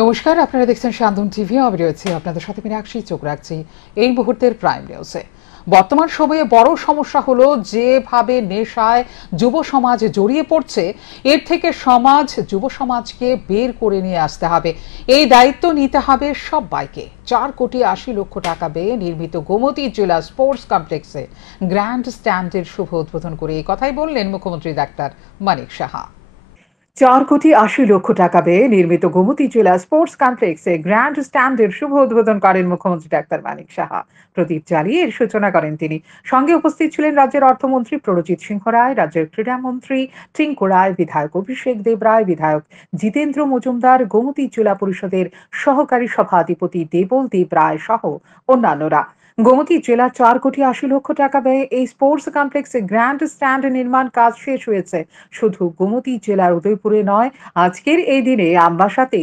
নমস্কার, আপনারা দেখছেন শান্তন টিভি। আমি রয়েছি আপনাদের সাথে মীনাক্ষী। চোখ রাখছি এই মুহূর্তের প্রাইম নিউজে। বর্তমান সময়ে বড় সমস্যা হলো যেভাবে নেশায় যুব সমাজ জড়িয়ে পড়ছে। এর থেকে যুব সমাজকে বের করে নিয়ে আসতে হবে। এই দায়িত্ব নিতে হবে সবাইকে। 4,80,00,000 টাকা ব্যয়ে নির্মিত গোমতী জেলা স্পোর্টস কমপ্লেক্সে গ্র্যান্ড স্ট্যান্ডের শুভ উদ্বোধন করে এই কথাই বললেন মুখ্যমন্ত্রী ডাক্তার মানিক সাহা। 4,80,00,000 টাকা ব্যয়ে নির্মিত গোমতী জেলা স্পোর্টস কমপ্লেক্সে গ্র্যান্ড স্ট্যান্ডের শুভ উদ্বোধন করেন মুখ্যমন্ত্রী ডাক্তার মানিক সাহা। প্রদীপ জ্বালিয়ে এর সূচনা করেন তিনি। সঙ্গে উপস্থিত ছিলেন রাজ্যের অর্থমন্ত্রী প্রণজিৎ সিংহ রায়, রাজ্যের ক্রীড়ামন্ত্রী টিঙ্কু রায়, বিধায়ক অভিষেক দেব রায়, বিধায়ক জিতেন্দ্র মজুমদার, গোমতী জেলা পরিষদের সহকারী সভাধিপতি দেবল দেব রায় সহ অন্যান্যরা। গোমতী জেলার 4,80,00,000 টাকা ব্যয়ে এই স্পোর্টস কমপ্লেক্সে গ্র্যান্ড স্ট্যান্ড নির্মাণ কাজ শেষ হয়েছে। শুধু গোমতী জেলার উদয়পুরে নয়, আজকের এই দিনে আমবাসাতে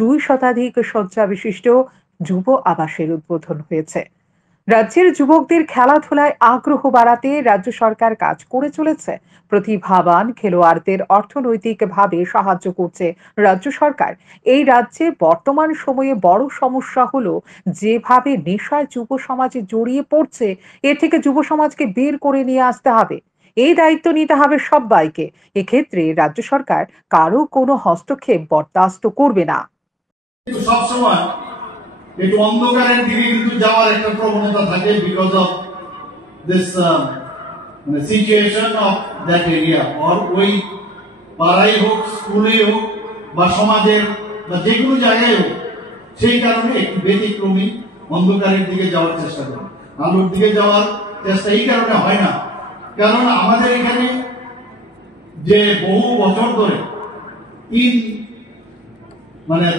2 শতাধিক শয্যা বিশিষ্ট যুব আবাসের উদ্বোধন হয়েছে। রাজ্যের যুবকদের খেলাধুলায় আগ্রহ বাড়াতে রাজ্য সরকার কাজ করে চলেছে। প্রতিভাবান খেলোয়াড়দের অর্থনৈতিকভাবে সাহায্য করছে রাজ্য সরকার। এই রাজ্যে বর্তমান সময়ে বড় সমস্যা হলো যেভাবে নেশায় যুব সমাজে জড়িয়ে পড়ছে। এর থেকে যুব সমাজকে বের করে নিয়ে আসতে হবে। এই দায়িত্ব নিতে হবে সবাইকে। এক্ষেত্রে রাজ্য সরকার কারো কোনো হস্তক্ষেপ বরদাস্ত করবে না। সবসময় একটু অন্ধকারের দিকে কিন্তু যাওয়ার একটা প্রবণতা থাকে because of this situation of that area, or ওই পাড়াই হোক, স্কুলে হোক, বা সমাজের বা যে কোনো জায়গায় হোক, সেই কারণে একটু ব্যতিক্রমী অন্ধকারের দিকে যাওয়ার চেষ্টা করে। আলোর দিকে যাওয়ার চেষ্টা এই কারণে হয় না, কারণ আমাদের এখানে যে বহু বছর ধরে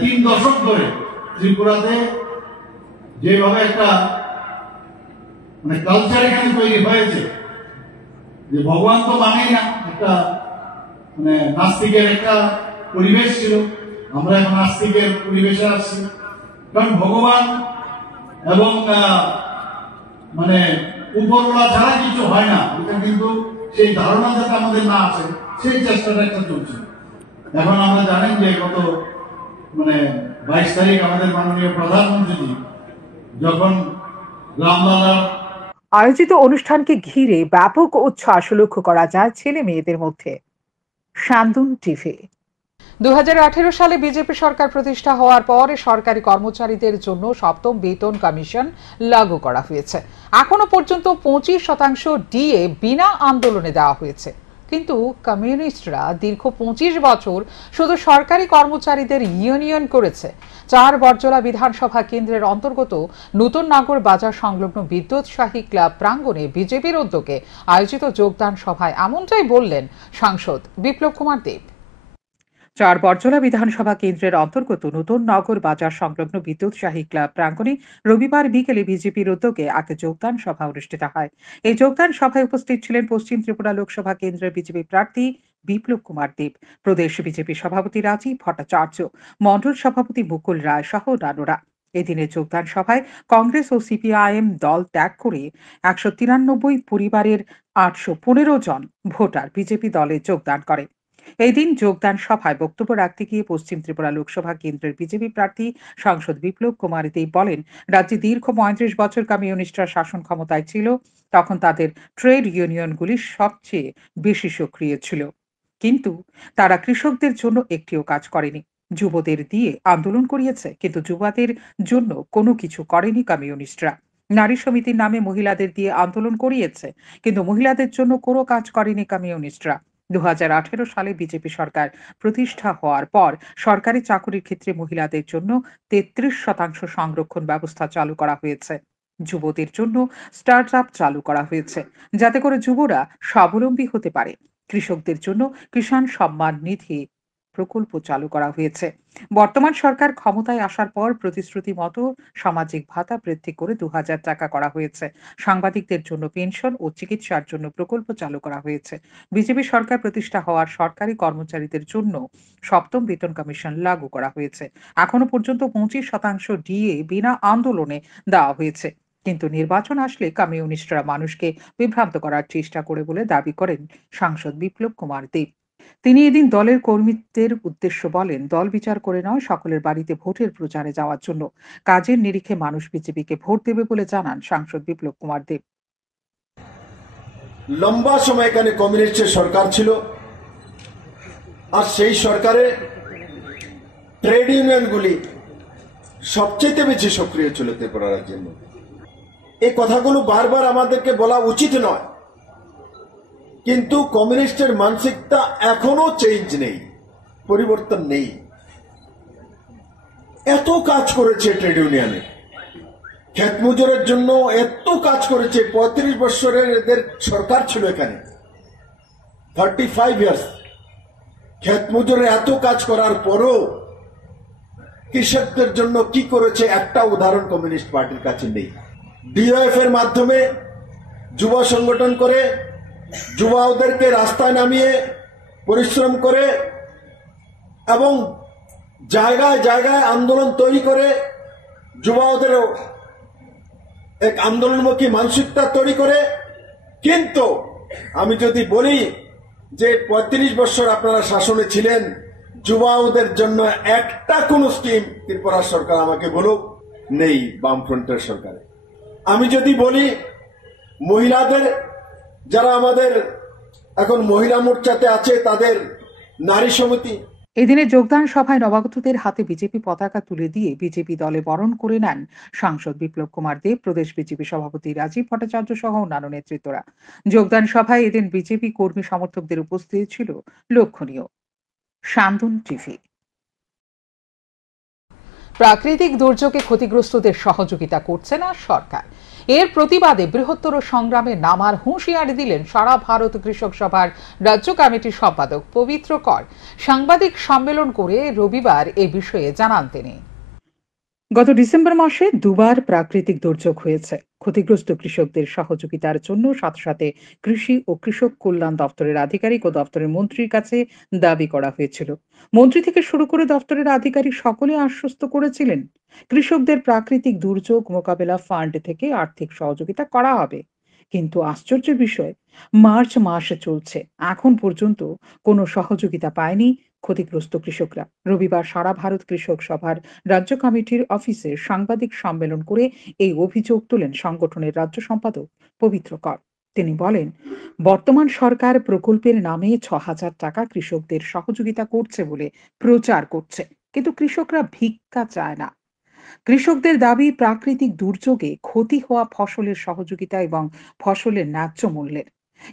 তিন দশক ধরে ত্রিপুরাতে যেভাবে একটা কালচার এখানে তৈরি হয়েছে, যে ভগবান তো মানেই না, একটা নাস্তিকের একটা পরিবেশ ছিল। আমরা এখন নাস্তিকের পরিবেশে আসছি, কারণ ভগবান এবং উপরওয়ালা ছাড়া কিছু হয় না। এটা কিন্তু সেই ধারণা যাতে আমাদের না আসে, সেই চেষ্টাটা একটা চলছে। এখন আমরা জানেন যে গত 22 তারিখ আমাদের মাননীয় প্রধানমন্ত্রী যখন রামলালার আয়োজিত অনুষ্ঠানকে ঘিরে ব্যাপক উচ্ছ্বাস লক্ষ্য করা যায় ছেলে মেয়েদের মধ্যে। শান্তন টিভি। 2018 সালে বিজেপি সরকার প্রতিষ্ঠা হওয়ার পর সরকারি কর্মচারীদের জন্য সপ্তম বেতন কমিশন লাগু করা হয়েছে। এখনো পর্যন্ত 25% ডিএ বিনা আন্দোলনে দেওয়া হয়েছে। কিন্তু কমিউনিস্টরা দীর্ঘ 25 বছর শুধু সরকারি কর্মচারীদের ইউনিয়ন করেছে। 4 বরজলা বিধানসভা কেন্দ্রের অন্তর্গত নতুন নগর বাজার সংলগ্ন বিদ্যুৎসাহী ক্লাব প্রাঙ্গণে বিজেপির উদ্যোগে আয়োজিত যোগদান সভায় এমনটাই বললেন সাংসদ বিপ্লব কুমার দেব। 4 বরজলা বিধানসভা কেন্দ্রের অন্তর্গত নতুন নগর বাজার সংলগ্ন বিদ্যুৎসাহী ক্লাব প্রাঙ্গণে রবিবার বিকেলে বিজেপির উদ্যোগে এক যোগদান সভা অনুষ্ঠিত হয়। এই যোগদান সভায় উপস্থিত ছিলেন পশ্চিম ত্রিপুরা লোকসভা কেন্দ্রের বিজেপি প্রার্থী বিপ্লব কুমার দেব, প্রদেশ বিজেপি সভাপতি রাজীব ভট্টাচার্য, মণ্ডল সভাপতি মুকুল রায় সহ অন্যান্যরা। এদিনের যোগদান সভায় কংগ্রেস ও সিপিআইএম দল ত্যাগ করে 193 পরিবারের 815 জন ভোটার বিজেপি দলে যোগদান করে। এই দিন যোগদান সভায় বক্তব্য রাখতে গিয়ে পশ্চিম ত্রিপুরা লোকসভা কেন্দ্রের বিজেপি প্রার্থী সাংসদ বিপ্লব কুমার দেব বলেন, রাজ্যে দীর্ঘ 35 বছর কমিউনিস্টরা শাসন ক্ষমতায় ছিল, তখন তাদের ট্রেড ইউনিয়নগুলি সবচেয়ে বেশি সক্রিয় ছিল। কিন্তু তারা কৃষকদের জন্য একটিও কাজ করেনি। যুবদের দিয়ে আন্দোলন করিয়েছে, কিন্তু যুবাদের জন্য কোনো কিছু করেনি কমিউনিস্টরা। নারী সমিতির নামে মহিলাদের দিয়ে আন্দোলন করিয়েছে, কিন্তু মহিলাদের জন্য কোনো কাজ করেনি কমিউনিস্টরা। 2018 সালে বিজেপি সরকার প্রতিষ্ঠা হওয়ার পর সরকারি চাকুরির ক্ষেত্রে মহিলাদের জন্য 33% সংরক্ষণ ব্যবস্থা চালু করা হয়েছে। যুবদের জন্য স্টার্ট আপ চালু করা হয়েছে, যাতে করে যুবরা স্বাবলম্বী হতে পারে। কৃষকদের জন্য কিষাণ সম্মান নিধি প্রকল্প চালু করা হয়েছে। বর্তমান সরকার ক্ষমতায় আসার পর প্রতিশ্রুতি মতো সামাজিক ভাতা বৃদ্ধি করে 2,000 টাকা করা হয়েছে। সাংবাদিকদের জন্য পেনশন ও চিকিৎসার জন্য প্রকল্প চালু করা হয়েছে। বিজেপি সরকার প্রতিষ্ঠা হওয়ার সরকারি কর্মচারীদের জন্য সপ্তম বেতন কমিশন লাগু করা হয়েছে। এখনো পর্যন্ত 25% ডিএ বিনা আন্দোলনে দেওয়া হয়েছে। কিন্তু নির্বাচন আসলে কমিউনিস্টরা মানুষকে বিভ্রান্ত করার চেষ্টা করে বলে দাবি করেন সাংসদ বিপ্লব কুমার দেব। তিনি এদিন দলের কর্মীদের উদ্দেশ্য বলেন, দল বিচার করে নয়, সকলের বাড়িতে ভোটের প্রচারে যাওয়ার জন্য কাজের নিরিখে মানুষ বিজেপিকে ভোট দেবে বলে জানান সাংসদ বিপ্লব কুমার দেব। লম্বা সময় এখানে কমিউনিস্টের সরকার ছিল, আর সেই সরকারে ট্রেড ইউনিয়নগুলি সবচেয়ে বেশি সক্রিয় ছিল ত্রিপুরা রাজ্যের মধ্যে। এই কথাগুলো বারবার আমাদেরকে বলা উচিত নয়, কিন্তু কমিউনিস্টের মানসিকতা এখনো চেঞ্জ নেই, পরিবর্তন নেই। এত কাজ করেছে ট্রেড ইউনিয়নে, ক্ষেত মজুরের জন্য এত কাজ করেছে। 35 বছরের এদের সরকার ছিল এখানে, 35 ইয়ার্স। ক্ষেত মজুরের এত কাজ করার পরও কৃষকদের জন্য কি করেছে একটা উদাহরণ কমিউনিস্ট পার্টির কাছে নেই। ডিওএফ এর মাধ্যমে যুব সংগঠন করে যুবাদেরকে রাস্তায় নামিয়ে পরিশ্রম করে এবং জায়গায় জায়গায় আন্দোলন তৈরি করে যুবাদের এক আন্দোলনমুখী মানসিকতা তৈরি করে। কিন্তু আমি যদি বলি যে 35 বছর আপনারা শাসনে ছিলেন, যুবাদের জন্য একটা কোন স্কিম ত্রিপুরা সরকার আমাকে বলুক নেই বামফ্রন্টের সরকারে। আমি যদি বলি মহিলাদের, যারা আমাদের এখন মহিলা মোর্চাতে আছে, তাদের নারী সমিতি। এদিনে যোগদান সভায় নবাগতদের হাতে বিজেপি পতাকা তুলে দিয়ে বিজেপি দলে বরণ করে নেন সাংসদ বিপ্লব কুমার দেব, প্রদেশ বিজেপি সভাপতি রাজীব ভট্টাচার্য সহ অন্যান্য নেতৃত্বরা। যোগদান সভায় এদিন বিজেপি কর্মী সমর্থকদের উপস্থিতি ছিল লক্ষণীয়। শান্তন টিভি। প্রাকৃতিক দুর্যোগে ক্ষতিগ্রস্তদের সহযোগিতা করছে না সরকার। এর প্রতিবাদে বৃহত্তর সংগ্রামে নামার হুঁশিয়ারি দিলেন সারা ভারত কৃষক সভার রাজ্য কমিটির সম্পাদক পবিত্র কর। সাংবাদিক সম্মেলন করে রবিবার এ বিষয়ে জানান তিনি। গত ডিসেম্বর মাসে দুবার প্রাকৃতিক দুর্যোগ হয়েছে। ক্ষতিগ্রস্ত কৃষকদের সহযোগিতার জন্য সাথে সাথে কৃষি ও কৃষক কল্যাণ দপ্তরের আধিকারিক ও দপ্তরের মন্ত্রীর কাছে দাবি করা হয়েছিল। মন্ত্রী থেকে শুরু করে দপ্তরের আধিকারিক সকলে আশ্বস্ত করেছিলেন কৃষকদের প্রাকৃতিক দুর্যোগ মোকাবেলা ফান্ড থেকে আর্থিক সহযোগিতা করা হবে। কিন্তু আশ্চর্যের বিষয়, মার্চ মাস চলছে, এখন পর্যন্ত কোনো সহযোগিতা পায়নি ক্ষতিগ্রস্ত কৃষকরা। রবিবার সারা ভারত কৃষক সভার রাজ্য কমিটির অফিসে সাংবাদিক সম্মেলন করে এই অভিযোগ তোলেন সংগঠনের রাজ্য সম্পাদক পবিত্র কর। তিনি বলেন, বর্তমান সরকার প্রকল্পের নামে ৬,০০০ টাকা কৃষকদের সহযোগিতা করছে বলে প্রচার করছে, কিন্তু কৃষকরা ভিক্ষা চায় না। কৃষকদের দাবি প্রাকৃতিক দুর্যোগে ক্ষতি হওয়া ফসলের সহযোগিতা এবং ফসলের ন্যায্য মূল্যের,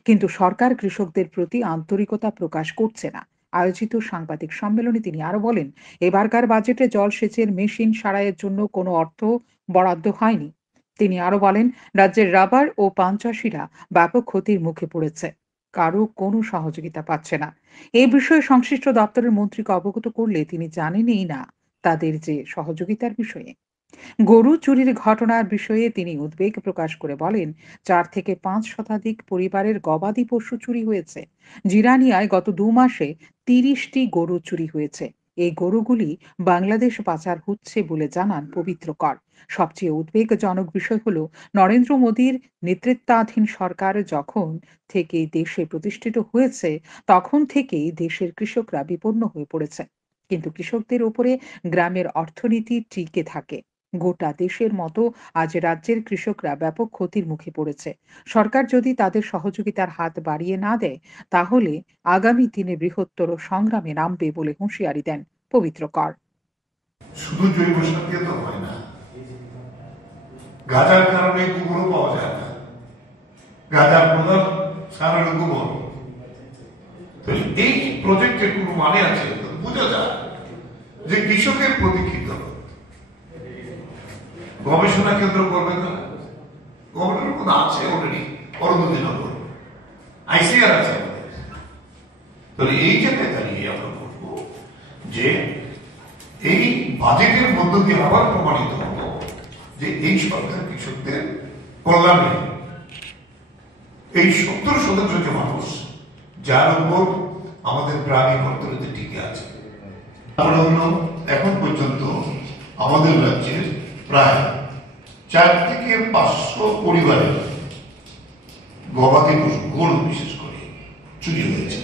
কিন্তু সরকার কৃষকদের প্রতি আন্তরিকতা প্রকাশ করছে না। আয়োজিত সাংবাদিক সম্মেলনে তিনি আরো বলেন, এবারকার বাজেটে জলসেচের মেশিন সারাইয়ের জন্য কোনো অর্থ বরাদ্দ হয়নি। তিনি আরো বলেন, রাজ্যের রাবার ও পান চাষিরা ব্যাপক ক্ষতির মুখে পড়েছে, কারো কোনো সহযোগিতা পাচ্ছে না। এই বিষয়ে সংশ্লিষ্ট দপ্তরের মন্ত্রীকে অবগত করলে তিনি জানেনই না তাদের যে সহযোগিতার বিষয়ে। গরু চুরির ঘটনার বিষয়ে তিনি উদ্বেগ প্রকাশ করে বলেন, 4 থেকে 5 শতাধিক পরিবারের গবাদি পশু চুরি হয়েছে। জিরানিয়ায় গত 2 মাসে 30টি গরু চুরি হয়েছে। এই গরুগুলি বাংলাদেশ পাচার হচ্ছে বলে জানান পবিত্র কর। সবচেয়ে উদ্বেগজনক বিষয় হলো, নরেন্দ্র মোদীর নেতৃত্বাধীন সরকার যখন থেকে দেশে প্রতিষ্ঠিত হয়েছে তখন থেকেই দেশের কৃষকরা বিপন্ন হয়ে পড়েছে, কিন্তু কৃষকদের উপরে গ্রামের অর্থনীতি টিকে থাকে। গোটা দেশের মতো আজ রাজ্যের কৃষকরা ব্যাপক ক্ষতির মুখে পড়েছে। সরকার যদি তাদের সহযোগিতার হাত বাড়িয়ে না দেয়, তাহলে আগামী দিনে বৃহত্তর সংগ্রামে নামবে বলে হুঁশিয়ারি দেন পবিত্র কর। শুধু জৈব সার দিয়ে তো হয় না, গাঁজার কারণে গোবরও পাওয়া যায় না। গাঁজার প্রধান সার হলো গোবর। এই প্রজেক্টের কোনো মানে আছে? বোঝা যায় যে কৃষকের প্রতীক্ষিত গবেষণা কেন্দ্র করবে না, গবেষণা কোনো আছে অলরেডি, অরুণোদয়নগর আইসিআর আছে। তাহলে এই জায়গায় দাঁড়িয়ে আমরা বলবো যে এই বাজেটের মধ্য দিয়ে আবার প্রমাণিত হলো যে এই সরকার কৃষকদের কল্যাণে এই 70% যে মানুষ যার উপর আমাদের গ্রামীণ অর্থনীতি টিকে আছে। এখন পর্যন্ত আমাদের রাজ্যের প্রায় 4 থেকে 500 পরিবারের গবাদি পশু, গরু বিশেষ করে চুরি হয়েছে।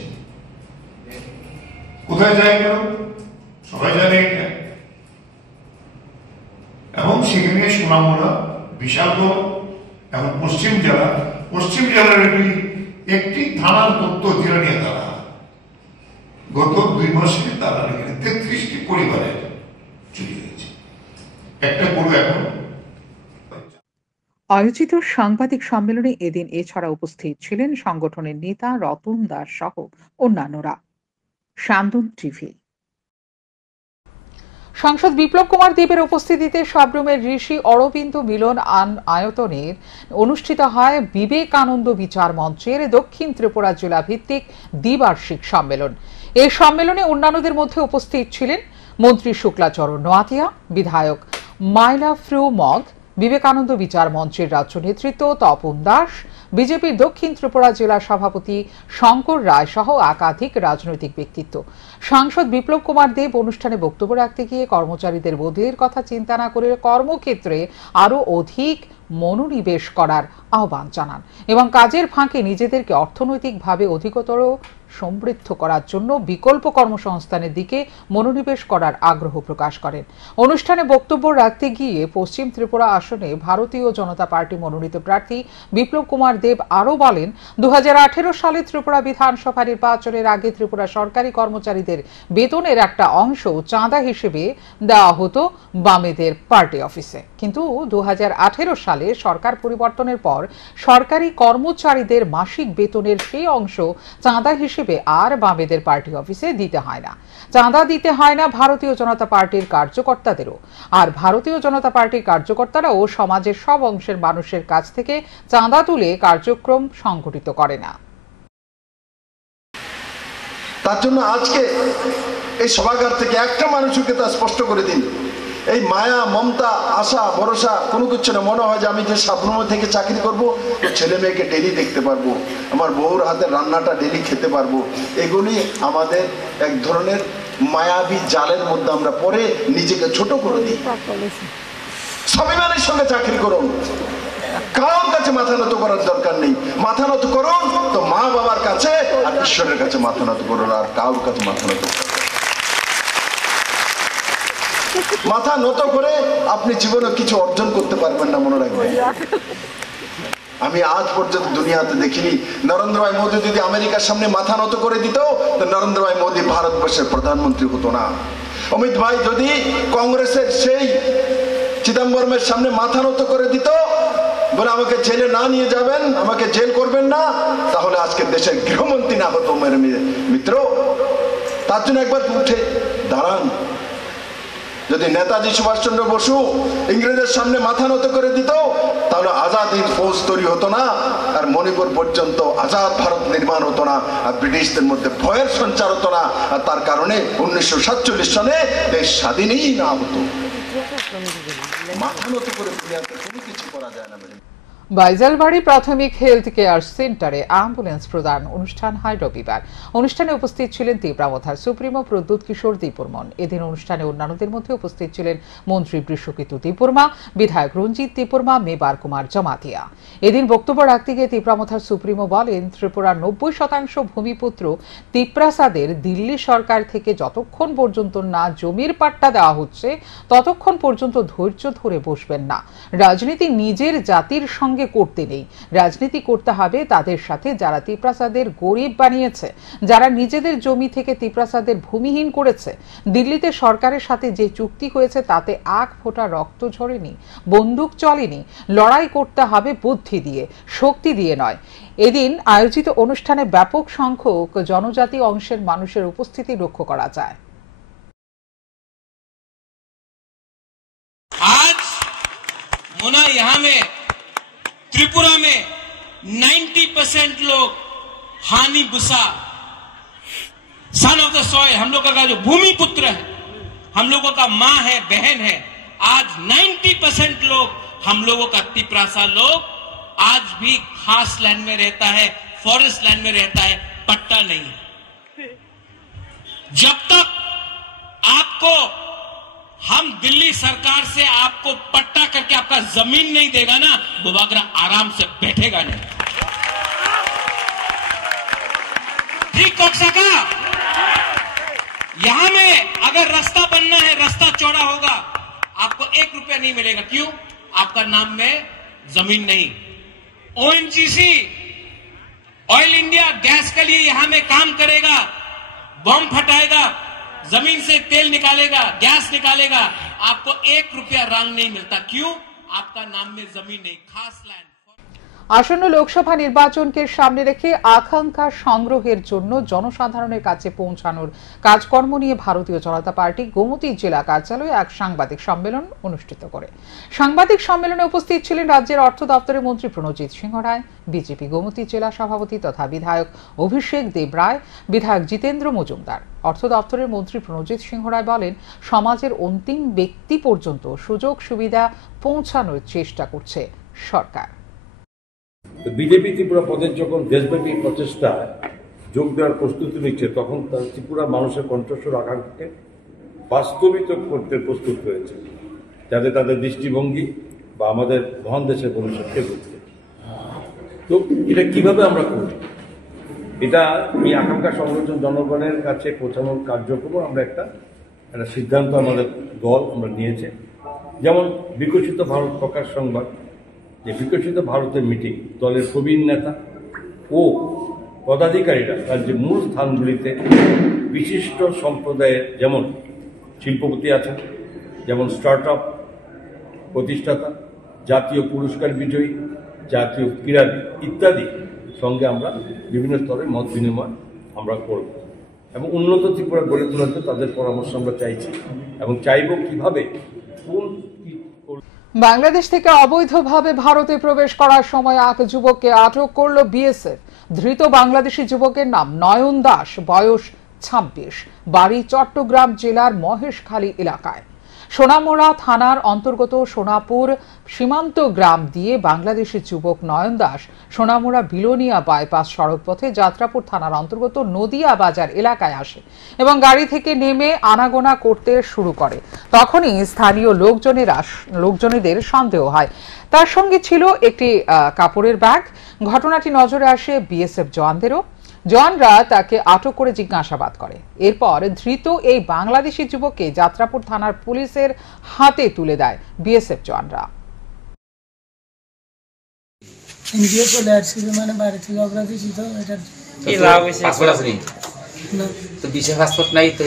কোথায় যায় গেল সবাই জানে এটা। এবং সেখানে সোনামুড়া, বিশালগড় এবং পশ্চিম জেলার একটি থানার তথ্য জিরানিয়া থানা, গত 2 মাসে তারা এখানে 33টি পরিবারের চুরি হয়েছে। একটা গরু এখন আয়োজিত সাংবাদিক সম্মেলনে এদিন এছাড়া উপস্থিত ছিলেন সংগঠনের নেতা রতন দাস সহ অন্যান্যরা। শান্তন টিভি। সাংসদ বিপ্লব কুমার দেবের উপস্থিতিতে সাবরুমের ঋষি অরবিন্দ মিলন আয়তনে অনুষ্ঠিত হয় বিবেকানন্দ বিচার মঞ্চের দক্ষিণ ত্রিপুরা জেলা ভিত্তিক দ্বিবার্ষিক সম্মেলন। এই সম্মেলনে অন্যান্যদের মধ্যে উপস্থিত ছিলেন মন্ত্রী শুক্লাচরণ নোয়াতিয়া, বিধায়ক মাইলা ফ্রু মগ, বিবেকানন্দ বিচার মঞ্চের রাজ্য নেতৃত্ব তপন দাস, বিজেপির দক্ষিণ ত্রিপুরা জেলা সভাপতি শঙ্কর রায় সহ একাধিক রাজনৈতিক ব্যক্তিত্ব। সাংসদ বিপ্লব কুমার দেব অনুষ্ঠানে বক্তব্য রাখতে গিয়ে কর্মচারীদের বোধের কথা চিন্তা না করে কর্মক্ষেত্রে আরও অধিক মনোনিবেশ করার আহ্বান জানান এবং কাজের ফাঁকে নিজেদেরকে অর্থনৈতিকভাবে অধিকতর সমৃদ্ধ করার জন্য বিকল্প কর্মসংস্থানের দিকে মনোনিবেশ করার আগ্রহ প্রকাশ করেন। অনুষ্ঠানে বক্তব্য রাখতে গিয়ে পশ্চিম ত্রিপুরা আসনে ভারতীয় জনতা পার্টি মনোনীত প্রার্থী বিপ্লব কুমার দেব আরও বলেন, 2018 সালে ত্রিপুরা বিধানসভা নির্বাচনের আগে ত্রিপুরা সরকারি কর্মচারীদের বেতনের একটা অংশ চাঁদা হিসেবে দেওয়া হতো বামেদের পার্টি অফিসে, কিন্তু 2018 সালে সরকার পরিবর্তনের পর সরকারি কর্মচারীদের মাসিক বেতনের সেই অংশ চাঁদা হিসেবে আর বামেদের পার্টি অফিসে দিতে হয় না। চাঁদা দিতে হয় না ভারতীয় জনতা পার্টির কার্যকর্তাদেরও, আর ভারতীয় জনতা পার্টির কার্যকর্তারাও সমাজের সব অংশের মানুষের কাছ থেকে চাঁদা তুলে কার্যক্রম সংগঠিত করে না। তার জন্য আজকে এই সভাগার থেকে একটা মানুষকে তা স্পষ্ট করে দিন, এই মায়া মমতা আশা ভরসা কোনো কিছু না। মনে হয় যে আমি যে সাবরুম থেকে চাকরি করব, তো ছেলে মেয়েকে ডেলি দেখতে পারবো, আমার বউর হাতের রান্নাটা ডেলি খেতে পারবো, এগুলি আমাদের এক ধরনের মায়াবী জালের মধ্যে আমরা পরে নিজেকে ছোট করে দিই। স্বাভিমানের সঙ্গে চাকরি করুন, কারোর কাছে মাথা নত করার দরকার নেই। মাথা নত করুন তো মা বাবার কাছে আর ঈশ্বরের কাছে মাথা নত করুন, আর কারোর কাছে মাথা নত করুন। মাথা নত করে আপনি জীবনে কিছু অর্জন করতে পারবেন না, মনে রাখবেন। আমি আজ পর্যন্ত দুনিয়াতে দেখিনি নরেন্দ্র ভাই মোদী যদি আমেরিকার সামনে মাথা নত করে দিত, তো নরেন্দ্র ভাই মোদী ভারতবর্ষের প্রধানমন্ত্রী হতো না। অমিত ভাই যদি কংগ্রেসের সেই চিদম্বরমের সামনে মাথা নত করে দিত, বলে আমাকে জেলে না নিয়ে যাবেন, আমাকে জেল করবেন না, তাহলে আজকে দেশের গৃহমন্ত্রী না হতো মেরে মিত্র। তার জন্য একবার উঠে দাঁড়ান। যদি নেতাজি সুভাষচন্দ্র বসু ইংরেজের সামনে মাথা নত করে দিত, তাহলে আজাদ হিন্দ ফৌজ তৈরি হতো না, আর মণিপুর পর্যন্ত আজাদ ভারত নির্মাণ হতো না, আর ব্রিটিশদের মধ্যে ভয়ের সঞ্চার হতো না, আর তার কারণে 1947 সালে দেশ স্বাধীনই না হতো। মাথা নত করে দুনিয়াতে কোনো কিছু করা যায় না। বাইজালবাড়ি প্রাথমিক হেলথ কেয়ার সেন্টারে অ্যাম্বুলেন্স প্রদান অনুষ্ঠান হয় রবিবার। অনুষ্ঠানে উপস্থিত ছিলেন তীব্রাবতার সুপ্রিমো প্রদ্যুৎ কিশোর দীপুরমন। এদিন অনুষ্ঠানে অন্যান্যদের মধ্যে উপস্থিত ছিলেন মন্ত্রী বৃষকেতু দীপুরমা, বিধায়ক রঞ্জিত দীপুরমা, মেবার কুমার জমাতিয়া। এদিন বক্তব্য রাখতে গিয়ে তীব্রাবতার সুপ্রিমো বলেন, ত্রিপুরার 90% ভূমিপুত্র তিপ্রাসাদের দিল্লি সরকার থেকে যতক্ষণ পর্যন্ত না জমির পাট্টা দেওয়া হচ্ছে, ততক্ষণ পর্যন্ত ধৈর্য ধরে বসবেন না। রাজনীতি নিজের জাতির সঙ্গে করতে নেই, রাজনীতি করতে হবে তাদের সাথে যারা তিপ্রাসাদের গরিব বানিয়েছে, যারা নিজেদের জমি থেকে তিপ্রাসাদের ভূমিহীন করেছে। দিল্লিতে সরকারের সাথে যে চুক্তি হয়েছে তাতে এক ফোঁটা রক্ত ঝরেনি, বন্দুক চলেনি। লড়াই করতে হবে বুদ্ধি দিয়ে, শক্তি দিয়ে নয়। এদিন আয়োজিত অনুষ্ঠানে ব্যাপক সংখ্যক জনজাতি অংশের মানুষের উপস্থিতি লক্ষ্য করা যায়। आज मुना यहाँ में त्रिपुरा में 90% लोग हानि Busa son of the soil, हम लोगों का जो भूमि पुत्र है, हम लोगों का मां है, बहन है, आज 90% लोग हम लोगों का तिप्रासा लोग आज भी खास लैंड में रहता है, फॉरेस्ट लैंड में रहता है, पट्टा नहीं है। जब तक आपको हम दिल्ली सरकार से आपको पट्टा करके आपका जमीन नहीं देगा ना, बुबागरा आराम से बैठेगा नहीं। ठीक कह सका यहां में अगर रास्ता बनना है, रास्ता चौड़ा होगा, आपको 1 रुपया नहीं मिलेगा। क्यों? आपका नाम में जमीन नहीं। ओएनजीसी, ऑयल इंडिया गैस के लिए यहां में काम करेगा, बम फटाएगा, जमीन से तेल निकालेगा, गैस निकालेगा, आपको 1 रुपया रंग नहीं मिलता। क्यों? आपका नाम में जमीन नहीं, खास लैंड। আসন্ন লোকসভা নির্বাচনকে সামনে রেখে আকাঙ্ক্ষা সংগ্রহের জন্য জনসাধারণের কাছে পৌঁছানোর কাজকর্ম নিয়ে ভারতীয় জনতা পার্টি গোমতী জেলা কার্যালয়ে এক সাংবাদিক সম্মেলন অনুষ্ঠিত করে। সাংবাদিক সম্মেলনে উপস্থিত ছিলেন রাজ্যের অর্থ দপ্তরের মন্ত্রী প্রণজিৎ সিংহ রায়, বিজেপি গোমতী জেলা সভাপতি তথা বিধায়ক অভিষেক দেব রায়, বিধায়ক জিতেন্দ্র মজুমদার। অর্থ দপ্তরের মন্ত্রী প্রণজিৎ সিংহ রায় বলেন, সমাজের অন্তিম ব্যক্তি পর্যন্ত সুযোগ সুবিধা পৌঁছানোর চেষ্টা করছে সরকার। বিজেপি ত্রিপুরা প্রদেশ যখন দেশব্যাপী প্রচেষ্টা যোগ দেওয়ার প্রস্তুতি নিচ্ছে, তখন ত্রিপুরা মানুষের কণ্ঠস্বর আকাঙ্ক্ষাকে বাস্তবিত করতে প্রস্তুত হয়েছে, যাতে তাদের দৃষ্টিভঙ্গি বা আমাদের মহান দেশের ভবিষ্যৎকে বুঝতে। তো এটা কিভাবে আমরা করি, এটা এই আকাঙ্ক্ষা সংগঠন জনগণের কাছে পৌঁছানোর কার্যক্রম আমরা একটা সিদ্ধান্ত আমাদের দল আমরা নিয়েছে। যেমন বিকশিত ভারত প্রকাশ সংবাদ, যে বিকশিত ভারতের মিটিং, দলের প্রবীণ নেতা ও পদাধিকারীরা রাজ্যের মূল স্থানগুলিতে বিশিষ্ট সম্প্রদায়ের যেমন শিল্পপতি আছেন, যেমন স্টার্টআপ প্রতিষ্ঠাতা, জাতীয় পুরস্কার বিজয়ী, জাতীয় ক্রীড়াবিদ ইত্যাদি সঙ্গে আমরা বিভিন্ন স্তরে মত বিনিময় আমরা করব এবং উন্নত ত্রিপুরা গড়ে তোলাতে তাদের পরামর্শ আমরা চাইছি এবং চাইব কিভাবে কোন। বাংলাদেশ থেকে অবৈধভাবে ভারতে প্রবেশ করার সময় এক যুবককে আটক করল বিএসএফ। ধৃত বাংলাদেশি যুবকের নাম নয়ন দাস, বয়স 26, বাড়ি চট্টগ্রাম জেলার মহেশখালী এলাকায়। সোনামুড়া থানার অন্তর্গত সোনাপুর সীমান্ত গ্রাম দিয়ে বাংলাদেশি যুবক নয়ন দাস সোনামুড়া বিলোনিয়া বাইপাস সড়কপথে যাত্রাপুর থানার অন্তর্গত নদিয়া বাজার এলাকায় আসে এবং গাড়ি থেকে নেমে আনাগোনা করতে শুরু করে। তখনই স্থানীয় লোকজনেদের সন্দেহ হয় তার সঙ্গে ছিল একটি কাপড়ের ব্যাগ। ঘটনাটি নজরে আসে বিএসএফ জওয়ানদেরও। জওয়ানরা তাকে আটক করে জিজ্ঞাসাবাদ করে। এরপর ধৃত এই বাংলাদেশি যুবককে যাত্রাপুর থানার পুলিশের হাতে তুলে দেয় বিএসএফ জওয়ানরা। ইন্ডিয়া চলে আসছিল, মানে বাড়ি থেকে অপরাধী ছিল। এটা পাসপোর্ট আছে না, তো বিশে পাসপোর্ট নাই, তো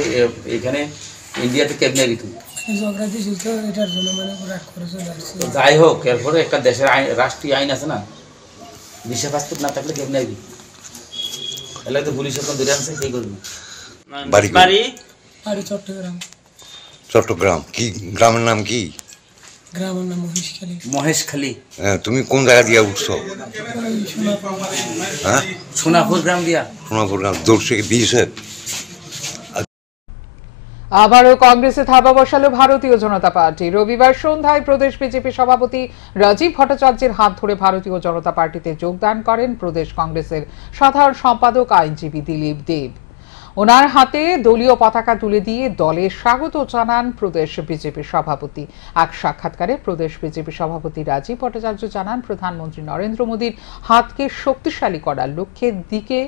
এখানে ইন্ডিয়াতে কেমনে দিত অপরাধী ছিল, এটার জন্য মানে রাগ করে চলে আসছিল। যাই হোক, এরপরে একটা দেশের রাষ্ট্রীয় আইন আছে না, বিশে পাসপোর্ট না থাকলে কেমনে দিবি? এলাকা তো পুলিশ এখন ধরে আনছে, সেই করবি। বাড়ি চট্টগ্রাম। চট্টগ্রাম কি গ্রামের নাম কি? গ্রামের নাম মহেশখালী। মহেশখালী। তুমি কোন জায়গা দিয়ে উঠছো? হ্যাঁ, সোনাপুর গ্রাম দিয়া। সোনাপুর গ্রাম দৌড়ছে কি বিএসএফ? আবারও কংগ্রেসে থাবা বসালো ভারতীয় জনতা পার্টি। রবিবার সন্ধ্যায় প্রদেশ বিজেপি সভাপতি রাজীব ভট্টাচার্যের হাত ধরে ভারতীয় জনতা পার্টিতে যোগদান করেন প্রদেশ কংগ্রেসের সাধারণ সম্পাদক আইনজীবী দিলীপ দেব। ওনার হাতে দলীয় পতাকা তুলে দিয়ে দলে স্বাগত জানান প্রদেশ বিজেপি সভাপতি। এক সাক্ষাৎকারে প্রদেশ বিজেপি সভাপতি রাজীব ভট্টাচার্য জানান, প্রধানমন্ত্রী নরেন্দ্র মোদীর হাতকে শক্তিশালী করার লক্ষ্যে দিকে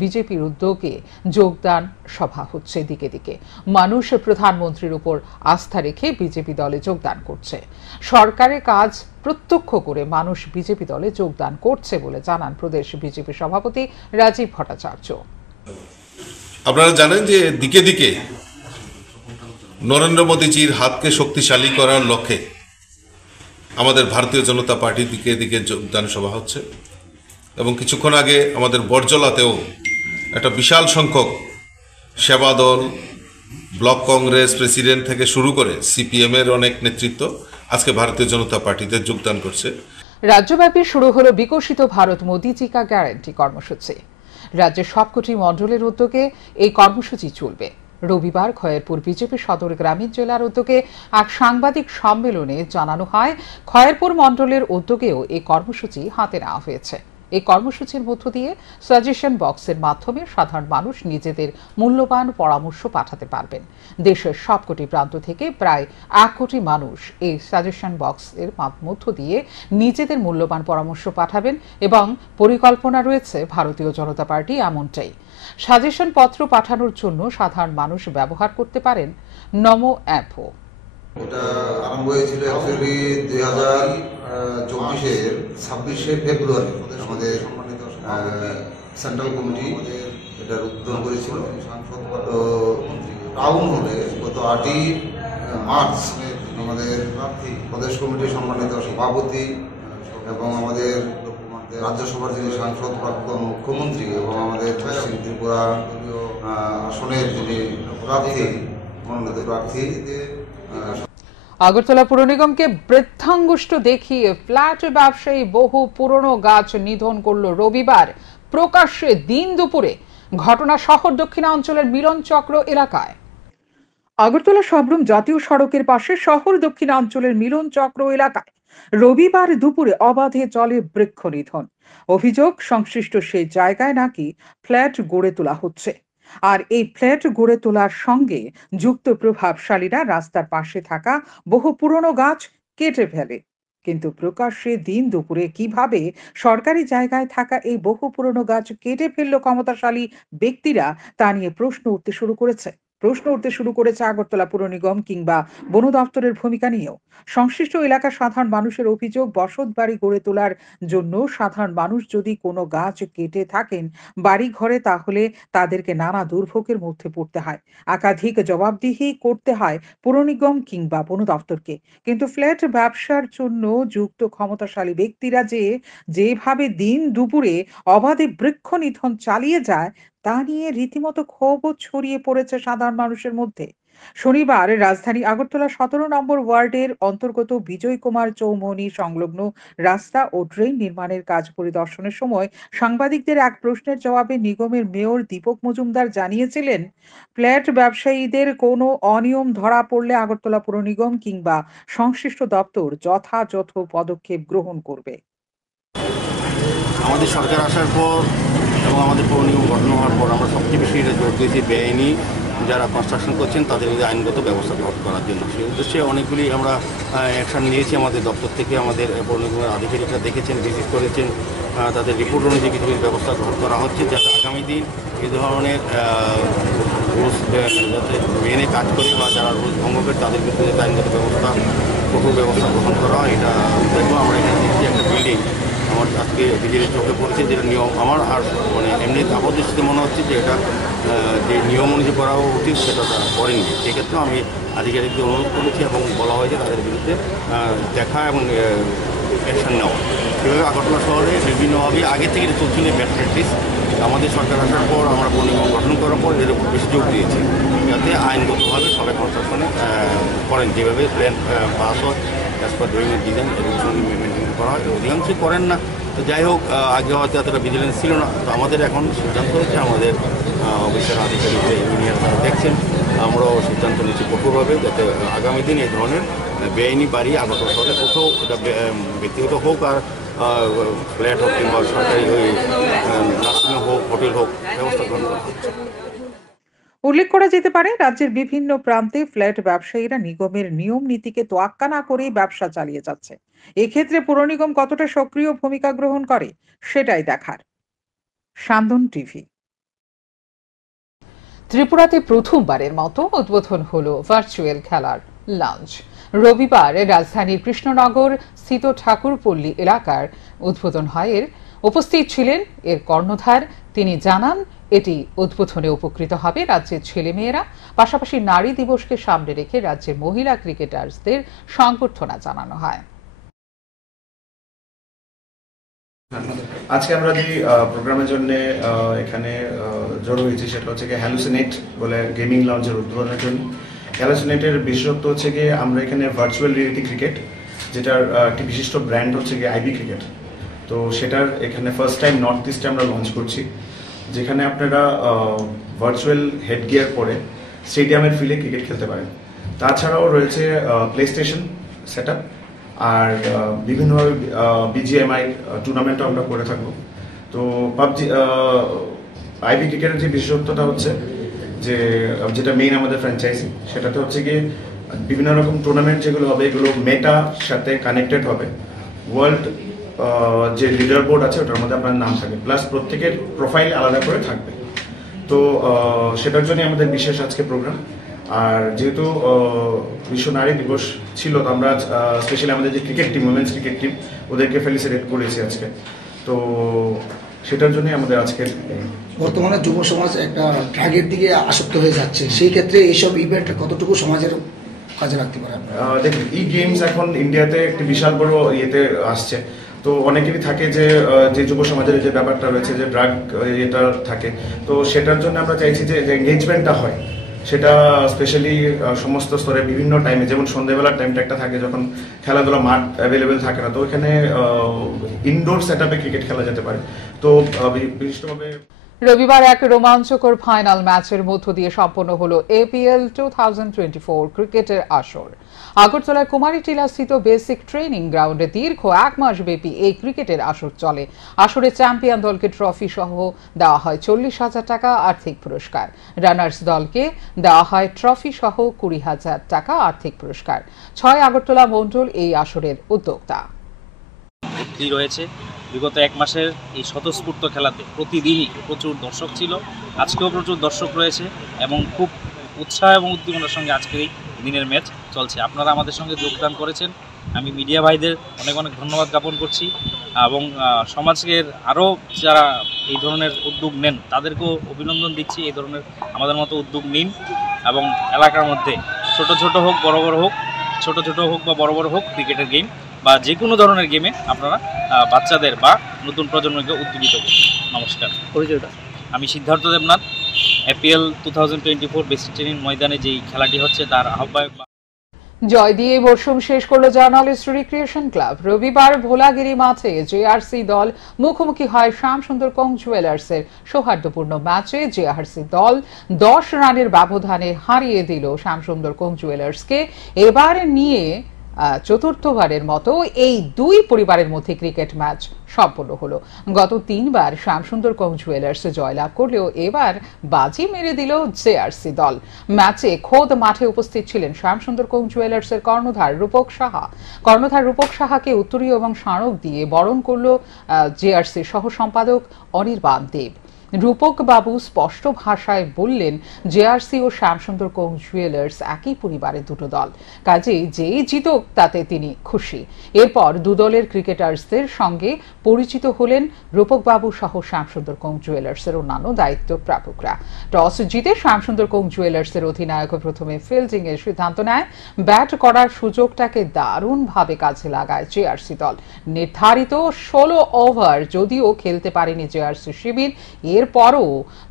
বিজেপির উদ্যোগে যোগদান সভা হচ্ছে। দিকে দিকে মানুষ প্রধানমন্ত্রীর উপর আস্থা রেখে বিজেপি দলে যোগদান করছে। সরকারের কাজ প্রত্যক্ষ করে মানুষ বিজেপি দলে যোগদান করছে বলে জানান প্রদেশ বিজেপি সভাপতি রাজীব ভট্টাচার্য। আপনারা জানেন যে দিকে দিকে নরেন্দ্র মোদীজির হাতকে শক্তিশালী করার লক্ষ্যে আমাদের ভারতীয় জনতা পার্টির দিকে দিকে যোগদান সভা হচ্ছে এবং কিছুক্ষণ আগে আমাদের বরজলাতেও একটা বিশাল সংখ্যক সেবা দল, ব্লক কংগ্রেস প্রেসিডেন্ট থেকে শুরু করে সিপিএম এর অনেক নেতৃত্ব আজকে ভারতীয় জনতা পার্টিতে যোগদান করছে। রাজ্যব্যাপী শুরু হলো বিকশিত ভারত মোদী কা গ্যারান্টি কর্মসূচি। রাজ্যের সবকটি মণ্ডলের উদ্যোগে এই কর্মসূচি চলবে। রবিবার খয়েরপুর বিজেপি সদর গ্রামীণ জেলার উদ্যোগে এক সাংবাদিক সম্মেলনে জানানো হয়, খয়েরপুর মণ্ডলের উদ্যোগেও এই কর্মসূচি হাতে নেওয়া হয়েছে। এই কর্মসূচির মধ্য দিয়ে সাজেশন বক্সের মাধ্যমে সাধারণ মানুষ নিজেদের মূল্যবান পরামর্শ পাঠাতে পারবেন। দেশের সবকটি প্রান্ত থেকে প্রায় 1 কোটি মানুষ এই সাজেশন বক্সের মধ্য দিয়ে নিজেদের মূল্যবান পরামর্শ পাঠাবেন এবং পরিকল্পনা রয়েছে ভারতীয় জনতা পার্টি এমনটাই। সাজেশন পত্র পাঠানোর জন্য সাধারণ মানুষ ব্যবহার করতে পারেন নমো অ্যাপও। এটা আরম্ভ হয়েছিল অ্যাকচুয়ালি 2024-এর 26শে ফেব্রুয়ারি আমাদের সেন্ট্রাল কমিটি এটার উদ্বোধন করেছিল। তো টাউন হলে গত 8ই মার্চ আমাদের প্রদেশ কমিটির সম্মানিত সভাপতি এবং আমাদের রাজ্যসভার যিনি সাংসদ প্রাক্তন মুখ্যমন্ত্রী এবং আমাদের পশ্চিম ত্রিপুরা আসনের যিনি প্রার্থী মনোনীত প্রার্থী আগরতলা পুর নিগমকে বৃদ্ধাঙ্গুষ্ঠ দেখিয়ে ফ্ল্যাট ব্যবসায়ী বহু পুরনো গাছ নিধন করল রবিবার প্রকাশ্যে দিন দুপুরে। ঘটনা শহর দক্ষিণাঞ্চলের মিলন চক্র এলাকায়। আগরতলা সবরুম জাতীয় সড়কের পাশে শহর দক্ষিণাঞ্চলের মিলন চক্র এলাকায় রবিবার দুপুরে অবাধে চলে বৃক্ষ নিধন। অভিযোগ, সংশ্লিষ্ট সেই জায়গায় নাকি ফ্ল্যাট গড়ে তোলা হচ্ছে, আর এই ফ্ল্যাট গড়ে তোলার সঙ্গে যুক্ত প্রভাবশালীরা রাস্তার পাশে থাকা বহু পুরনো গাছ কেটে ফেলে। কিন্তু প্রকাশ্যে দিন দুপুরে কিভাবে সরকারি জায়গায় থাকা এই বহু পুরনো গাছ কেটে ফেললো ক্ষমতাশালী ব্যক্তিরা, তা নিয়ে প্রশ্ন উঠতে শুরু করেছে আগরতলা পুর নিগম কিংবা বন দপ্তরের ভূমিকা নিয়েও। সংশ্লিষ্ট এলাকার সাধারণ মানুষের অভিযোগ, বসত বাড়ি গড়ে তোলার জন্য সাধারণ মানুষ যদি কোনো গাছ কেটে থাকেন বাড়ি ঘরে, তাহলে তাদেরকে নানা দুর্ভোগের মধ্যে পড়তে হয়। একাধিক জবাবদিহি করতে হয় পুর নিগম কিংবা বন দপ্তরকে। কিন্তু ফ্ল্যাট ব্যবসার জন্য যুক্ত ক্ষমতাশালী ব্যক্তিরা যেভাবে দিন দুপুরে অবাধে বৃক্ষ নিধন চালিয়ে যায়, তা নিয়ে রীতিমতো ক্ষোভ ছড়িয়ে পড়েছে সাধারণ মানুষের মধ্যে। শনিবার রাজধানী আগরতলা 17 নম্বর ওয়ার্ডের অন্তর্গত বিজয় কুমার চৌমুহনী সংলগ্ন রাস্তা ও ড্রেন নির্মাণের কাজ পরিদর্শনের সময় সাংবাদিকদের এক প্রশ্নের জবাবে নিগমের মেয়র দীপক মজুমদার জানিয়েছিলেন, ফ্ল্যাট ব্যবসায়ীদের কোনো অনিয়ম ধরা পড়লে আগরতলা পুর নিগম কিংবা সংশ্লিষ্ট দপ্তর যথাযথ পদক্ষেপ গ্রহণ করবে। আমাদের সরকার আসার পর এবং আমাদের পৌর নিগম গঠন হওয়ার পর আমরা সবচেয়ে বেশি এটা জোর দিয়েছি বেআইনি যারা কনস্ট্রাকশন করছেন তাদের মধ্যে আইনগত ব্যবস্থা গ্রহণ করার জন্য। সেই উদ্দেশ্যে অনেকগুলি আমরা অ্যাকশন নিয়েছি। আমাদের দপ্তর থেকে আমাদের পৌর নিগমের আধিকারিকরা দেখেছেন, ভিজিট করেছেন, তাদের রিপোর্ট অনুযায়ী কিছু কিছু ব্যবস্থা গ্রহণ করা হচ্ছে, যাতে আগামী দিন এই ধরনের রুলস যাতে মেনে কাজ করে বা যারা রুলস ভঙ্গ করে তাদের বিরুদ্ধে আইনগত ব্যবস্থা, কঠোর ব্যবস্থা গ্রহণ করা হয়। এটা দেখবো আমরা এখানে দেখছি একটা বিল্ডিং আমার আজকে বিজেপির চোখে পড়েছে, যেটা নিয়ম আমার আর মানে এমনি আপাতদৃষ্টিতে মনে হচ্ছে যে এটা যে নিয়ম অনুযায়ী করা উচিত সেটা তারা করেনি। সেক্ষেত্রেও আমি আধিকারিকদের অনুরোধ করেছি এবং বলা হয়েছে তাদের বিরুদ্ধে দেখা এবং অ্যাকশন নেওয়া। সেভাবে আগরতলা শহরে বিভিন্নভাবে আগে থেকে চলছিল ব্যাড প্র্যাকটিস। আমাদের সরকার আসার পর আমরা পৌর নিগম গঠন করার পর এর উপর বেশি জোর দিয়েছি, যাতে আইনগতভাবে সবাই কনস্ট্রাকশনে করেন, যেভাবে প্ল্যান পাস হয় অ্যাজ পার ড্রয়িং ডিজাইন এবং সঙ্গে মেনটেন করা হয়। অধিকাংশই করেন না। তো যাই হোক, আগে হয়তো এতটা ভিজিলেন্স ছিল না। তো আমাদের এখন সিদ্ধান্ত হচ্ছে, আমাদের অফিসের আধিকারিক ইঞ্জিনিয়ার তারা দেখছেন, আমরাও সিদ্ধান্ত নিচ্ছি কঠোরভাবে, যাতে আগামী দিন এই ধরনের বেআইনি বাড়ি আগরতলা শহরে কোথাও এটা ব্যক্তিগত হোক আর ফ্ল্যাট হোক কিংবা সরকারি ওই নার্সিং হোক, হোটেল হোক, ব্যবস্থা গ্রহণ করা হচ্ছে। উল্লেখ করা যেতে পারে, রাজ্যের বিভিন্ন প্রান্তে ফ্ল্যাট ব্যবসায়ীরা নিগমের নিয়ম নীতিকে তোয়াক্কা না করেই ব্যবসা চালিয়ে যাচ্ছে। এক্ষেত্রে পুর নিগম কতটা সক্রিয় ভূমিকা গ্রহণ করে সেটাই দেখার। সান্দন টিভি। ত্রিপুরাতে প্রথমবারের মতো উদ্বোধন হলো ভার্চুয়াল খেলার লঞ্চ। রবিবার রাজধানীর কৃষ্ণনগর স্থিত ঠাকুরপল্লী এলাকার উদ্বোধন হয়। এর উপস্থিত ছিলেন এর কর্ণধার। তিনি জানান, এটি উদ্বোধনে উপকৃত হবে রাজ্যের ছেলেমেয়েরা। পাশাপাশি নারী দিবসকে সামনে রেখে রাজ্যের মহিলা ক্রিকেটার্সদের সংবর্ধনা জানানো হয়। আজকে আমরা যে প্রোগ্রামের জন্য এখানে জড়ো হয়েছি সেটা হচ্ছে গিয়ে হ্যালুসিনেট বলে গেমিং লঞ্চের উদ্বোধনের জন্য। হ্যালুসিনেটের বিশেষত্ব হচ্ছে গিয়ে আমরা এখানে ভার্চুয়াল রিয়েলিটি ক্রিকেট, যেটার একটি বিশিষ্ট ব্র্যান্ড হচ্ছে গিয়ে আইবি ক্রিকেট। তো সেটার এখানে ফার্স্ট টাইম নর্থ ইস্টে আমরা লঞ্চ করছি, যেখানে আপনারা ভার্চুয়াল হেড গিয়ার পরে স্টেডিয়ামের ফিল্ডে ক্রিকেট খেলতে পারেন। তাছাড়াও রয়েছে প্লে স্টেশন সেট আপ, আর বিভিন্নভাবে বিজিএমআই টুর্নামেন্টও আমরা করে থাকবো। তো পাবজি আইবি ক্রিকেটের যে বিশেষত্বটা হচ্ছে যে যেটা মেইন আমাদের ফ্র্যাঞ্চাইজি, সেটাতে হচ্ছে গিয়ে বিভিন্ন রকম টুর্নামেন্ট যেগুলো হবে এগুলো মেটার সাথে কানেক্টেড হবে। ওয়ার্ল্ড যে লিডার বোর্ড আছে ওটার মধ্যে আপনার নাম থাকে, প্লাস প্রত্যেকের প্রোফাইল আলাদা করে থাকবে। তো সেটার জন্য আমাদের বিশেষ আজকে প্রোগ্রাম। আর যেহেতু বিশ্ব নারী দিবস ছিল, তো আমরা স্পেশালি আমাদের যে cricket team, women's cricket team, ওদেরকে ফেলিসিটেট করেছি আজকে। তো সেটার জন্যই আমাদের আজকের। বর্তমানে যুব সমাজ একটা ড্রাগের দিকে আসক্ত হয়ে যাচ্ছে, সেই ক্ষেত্রে এইসব ইভেন্ট কতটুকু সমাজের কাজে লাগতে পারে? দেখুন, ই গেমস এখন ইন্ডিয়াতে একটি বিশাল বড় ইয়েতে আসছে। তো অনেকেরই থাকে যে যুব সমাজের যে ব্যাপারটা রয়েছে, যে ড্রাগ এটা থাকে, তো সেটার জন্য আমরা চাইছি যে এঙ্গেজমেন্টটা হয়, সেটা স্পেশালি সমস্ত স্তরে বিভিন্ন টাইমে, যেমন সন্ধ্যেবেলার টাইমটা একটা থাকে যখন খেলাধুলা মাঠ অ্যাভেলেবেল থাকে না, তো এখানে ইনডোর সেট আপে ক্রিকেট খেলা যেতে পারে। তো বিশিষ্টভাবে রবিবার এক রোমাঞ্চকর ফাইনাল ম্যাচের মধ্য দিয়ে সম্পন্ন হলো এপিএল 2024 ক্রিকেটের আসর। আগরতলার কুমারীটিলা স্থিত বেসিক ট্রেনিং গ্রাউন্ডে দীর্ঘ 1 মাস ব্যাপী এই ক্রিকেটের আসর চলে। আসরে চ্যাম্পিয়ন দলকে ট্রফি সহ দেওয়া হয় 40,000 টাকা আর্থিক পুরস্কার। রানার্স দলকে দেওয়া হয় ট্রফি সহ 20,000 টাকা আর্থিক পুরস্কার। 6 আগরতলা মণ্ডল এই আসরের উদ্যোক্তা। রয়েছে বিগত 1 মাসের এই স্বতঃস্ফূর্ত খেলাতে প্রতিদিনই প্রচুর দর্শক ছিল, আজকেও প্রচুর দর্শক রয়েছে এবং খুব উৎসাহ এবং উদ্দীপনার সঙ্গে আজকের এই দিনের ম্যাচ চলছে। আপনারা আমাদের সঙ্গে যোগদান করেছেন, আমি মিডিয়া ভাইদের অনেক অনেক ধন্যবাদ জ্ঞাপন করছি এবং সমাজের আরও যারা এই ধরনের উদ্যোগ নেন তাদেরকেও অভিনন্দন দিচ্ছি। এই ধরনের আমাদের মতো উদ্যোগ নিন এবং এলাকার মধ্যে ছোট ছোট হোক বড় বড় হোক, ছোট ছোট হোক বা বড় বড় হোক, ক্রিকেটের গেম বা যে কোনো ধরনের গেমে আপনারা বাচ্চাদের বা নতুন প্রজন্মকে উদ্দীপিত করুন। নমস্কার, পরিচয়টা আমি Siddharth Debnath, APL 2024 basic training ময়দানে যেই খেলাটি হচ্ছে তার আহ্বায়ক। জয় দিয়ে মরশুম শেষ করলো জার্নালিস্ট রিক্রিয়েশন ক্লাব। রবিবার ভোলাগিরি মাঠে জেআরসি দল মুখোমুখি হয় শ্যামসুন্দর কোং জুয়েলার্সের। সৌহার্দ্যপূর্ণ ম্যাচে জেআরসি দল 10 রানের ব্যবধানে হারিয়ে দিল শ্যামসুন্দর কোং জুয়েলার্সকে। এবার নিয়ে চতুর্থবারের মতো এই দুই পরিবারের মধ্যে ক্রিকেট ম্যাচ সম্পন্ন হলো। গত 3 বার শ্যামসুন্দর কোং জুয়েলার্স জয়লাভ করলেও এবার বাজি মেরে দিল জেআরসি দল। ম্যাচে খোদ মাঠে উপস্থিত ছিলেন শ্যামসুন্দর কোং জুয়েলার্সের কর্ণধার রূপক সাহা। কর্ণধার রূপক সাহাকে উত্তরীয় এবং স্মারক দিয়ে বরণ করল জেআরসি সহ সম্পাদক অনির্বাণ দেব। রূপক বাবু স্পষ্ট ভাষায় বললেন, জেআরসি ও শ্যামসুন্দর কোং জুয়েলার্স একই পরিবারের দুটো দল, কাজেই যেই জিতুক তাতে তিনি খুশি। এরপর দুদলের ক্রিকেটার্সদের সঙ্গে পরিচিত হলেন রূপক বাবু সহ শ্যামসুন্দর কোং জুয়েলার্সের অন্যান্য দায়িত্ব প্রাপকরা। টস জিতে শ্যামসুন্দর কোং জুয়েলার্সের অধিনায়ক প্রথমে ফিল্ডিং এর সিদ্ধান্ত নেয়। ব্যাট করার সুযোগটাকে দারুণভাবে কাজে লাগায় জেআরসি দল। নির্ধারিত 16 ওভার যদিও খেলতে পারেনি জেআরসি শিবির, এরপরও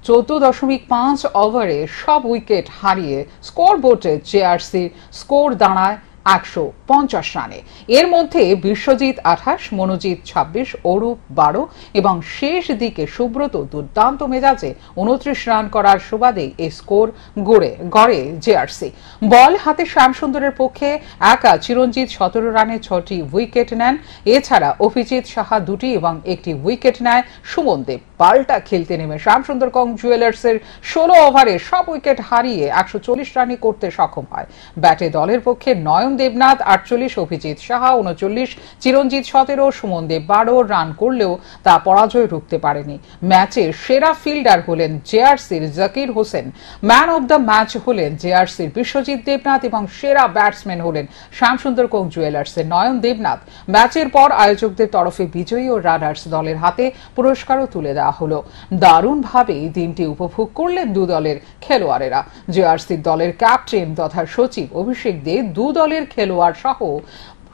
14.5 ওভারে সব উইকেট হারিয়ে স্কোরবোর্ডে জেআরসি স্কোর দাঁড়ায় 150 রানে। এর মধ্যে বিশ্বজিৎ 28, মনোজিৎ 26, অরূপ 12 এবং শেষ দিকে সুব্রত দুর্দান্ত মেজাজে 29 রান করার সুবাদে এই স্কোর গড়ে জেআরসি। বল হাতে শ্যামসুন্দরের পক্ষে একা চিরঞ্জিত 17 রানে 6টি উইকেট নেন। এছাড়া অভিজিৎ সাহা 2টি এবং 1টি উইকেট নেয় সুমন দেব। পাল্টা খেলতে নেমে শ্যামসুন্দর কোং জুয়েলার্সের 16 ওভারে সব উইকেট হারিয়ে 140 রানই করতে সক্ষম হয়। ব্যাটে দলের পক্ষে নয়ন দেবনাথ 48, অভিজিৎ সাহা 39, চিরঞ্জিত 17, সুমন দেব 12 রান করলেও তা পরাজয় রুখতে পারেনি। ম্যাচের সেরা ফিল্ডার হলেন জেআরসির Zakir Hossain, man of the match হলেন জেআরসির বিশ্বজিৎ দেবনাথ এবং সেরা ব্যাটসম্যান হলেন শ্যামসুন্দর কোং জুয়েলার্সের নয়ন দেবনাথ। ম্যাচের পর আয়োজকদের তরফে বিজয়ী ও রানার্স দলের হাতে পুরস্কারও তুলে দেওয়া হলো। দারুণভাবে দিনটি উপভোগ করলেন দু দলের খেলোয়াড়েরা। জেআরসি দলের ক্যাপ্টেন তথা সচিব অভিষেক দে দু দলের খেলোয়াড় সহ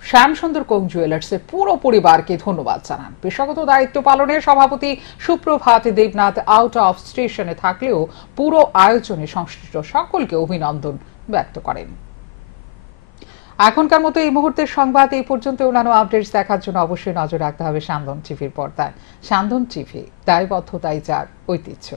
শ্যামসুন্দর কোং জুয়েলার্সের পুরো পরিবারকে ধন্যবাদ জানান। পেশাগত দায়িত্ব পালনে সভাপতি সুপ্রভাত দেবনাথ আউট অফ স্টেশনে থাকলেও পুরো আয়োজনে সংশ্লিষ্ট সকলকে অভিনন্দন ব্যক্ত করেন। এখনকার মতো এই মুহূর্তের সংবাদ এই পর্যন্ত। অন্যান্য আপডেটস দেখার জন্য অবশ্যই নজর রাখতে হবে সান্দন টিভির পর্দায়। সান্দন টিভি, দায়বদ্ধতাই যার ঐতিহ্য।